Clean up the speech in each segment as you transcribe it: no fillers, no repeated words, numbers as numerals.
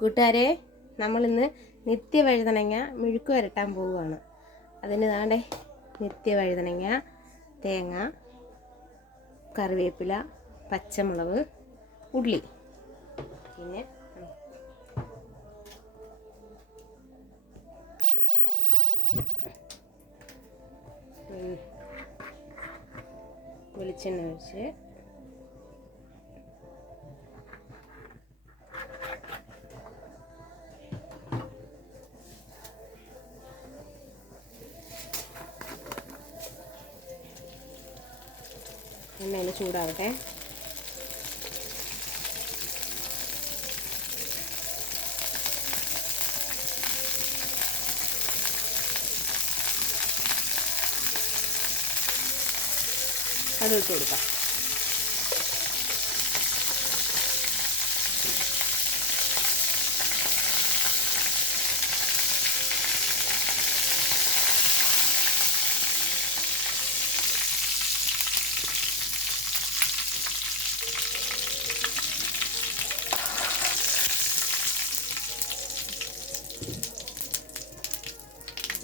കൂട്ടുകാരെ, നമ്മളിന്ന് നിത്യവഴുതനങ്ങ മെഴുക്ക് വരട്ടാൻ പോവുകയാണ്. അതിന് താണ്ടെ നിത്യവഴുതനങ്ങ, തേങ്ങ, കറിവേപ്പില, പച്ചമുളക്, ഉള്ളി, പിന്നെ വെളിച്ചെണ്ണ ഒഴിച്ച് എണ്ണയിൽ ചൂടാവട്ടെ. അത് ഇട്ട് കൊടുക്കാം.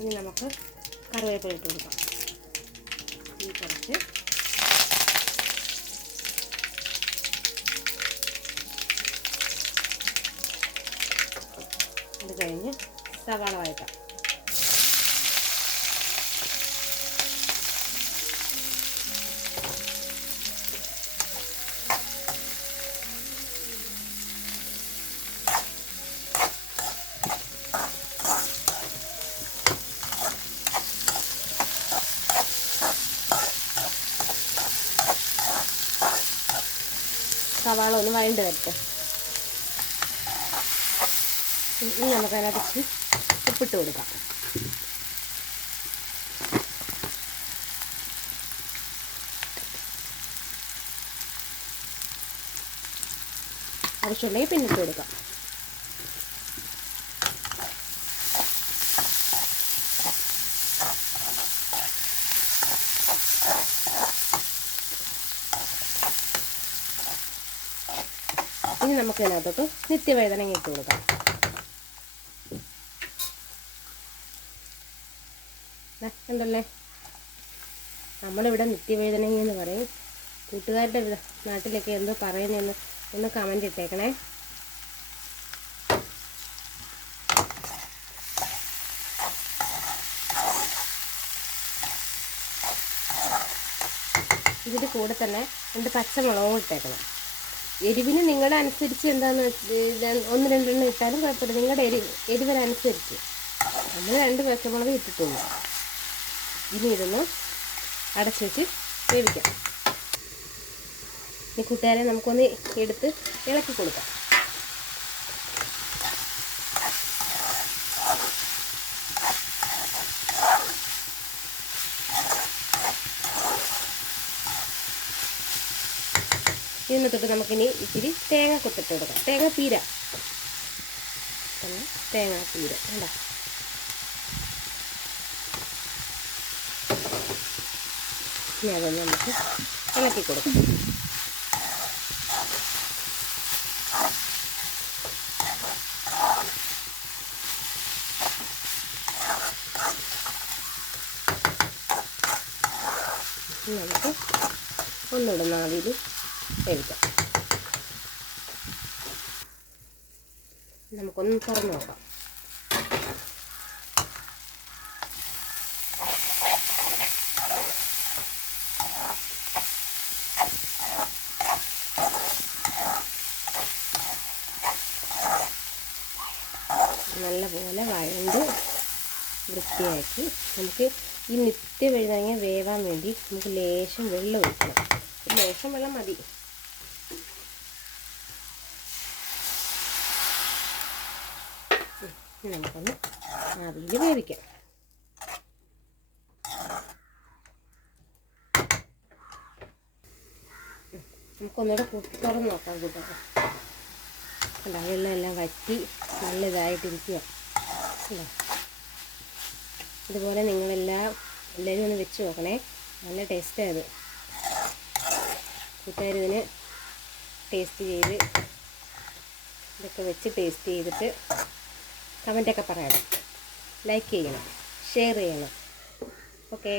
ഇനി നമുക്ക് കറിവേപ്പില ഇട്ട് കൊടുക്കാം. ഈ കുറച്ച് അത് കഴിഞ്ഞ് സവാള വഴറ്റാം. സവാള ഒന്ന് വഴണ്ട് വരട്ടെ. ഇനി നമുക്ക് അതിനകത്ത് ഉപ്പിട്ട് കൊടുക്കാം. ആവശ്യമുണ്ടെങ്കിൽ പിന്നെ ഇട്ട് കൊടുക്കാം. ഇനി നമുക്ക് ഇതിനകത്തോട്ട് നിത്യവഴുതനങ്ങ ഇട്ട് കൊടുക്കാം. ഉണ്ടല്ലേ, നമ്മളിവിടെ നിത്യവഴുതനങ്ങ എന്ന് പറയും. കൂട്ടുകാരുടെ നാട്ടിലൊക്കെ എന്തോ പറയുന്നതെന്ന് ഒന്ന് കമൻ്റ് ഇട്ടേക്കണേ. ഇതിൻ്റെ കൂടെ തന്നെ 2 പച്ചമുളകും ഇട്ടേക്കണം. എരിവിന് നിങ്ങളുടെ അനുസരിച്ച് എന്താണെന്ന് വെച്ചാൽ 1-2 ഇട്ടാലും കുഴപ്പമില്ല. നിങ്ങളുടെ എരിവിനനുസരിച്ച് നമ്മൾ 2 പച്ചമുളക് ഇട്ടിട്ടുള്ളൂ. ഇനി ഇതൊന്ന് അടച്ച് വെച്ച് വേവിക്കാം. ഈ കൂട്ടുകാരെ നമുക്കൊന്ന് എടുത്ത് ഇളക്കി കൊടുക്കാം. ഇതിന് തൊട്ട് നമുക്കിനി ഇച്ചിരി തേങ്ങ കൊത്തിട്ട് കൊടുക്കാം. തേങ്ങാപ്പീര കണ്ടോ. ഇനി അതൊന്ന് നമുക്ക് ഇളക്കി കൊടുക്കാം. നമുക്ക് ഒന്നുകൂടെ നാവിൽ വേവിക്കാം. നമുക്കൊന്ന് തുറന്ന് നോക്കാം. നല്ലപോലെ വഴണ്ട് വൃത്തിയാക്കി നമുക്ക് ഈ നിത്യവഴുതനങ്ങ വേവാൻ വേണ്ടി നമുക്ക് ലേശം വെള്ളം ഒഴിക്കണം. ലേശം വെള്ളം മതി. നമുക്കൊന്ന് ആവിയിൽ വേവിക്കാം. നമുക്കൊന്നുകൂടെ തുറന്ന് നോക്കാം കൂട്ടുകാരെ. അല്ല, വെള്ളമെല്ലാം വറ്റി നല്ല ഇതായിട്ടിരിക്കുക. അല്ലേ, ഇതുപോലെ എല്ലാവരും ഒന്ന് വെച്ച് നോക്കണേ. നല്ല ടേസ്റ്റായത്. കൂട്ടുകാർ ഇതിന് ടേസ്റ്റ് ചെയ്ത് ഇതൊക്കെ വെച്ച് ടേസ്റ്റ് ചെയ്തിട്ട് കമൻറ്റൊക്കെ പറയണം, ലൈക്ക് ചെയ്യണം, ഷെയർ ചെയ്യണം. ഓക്കേ.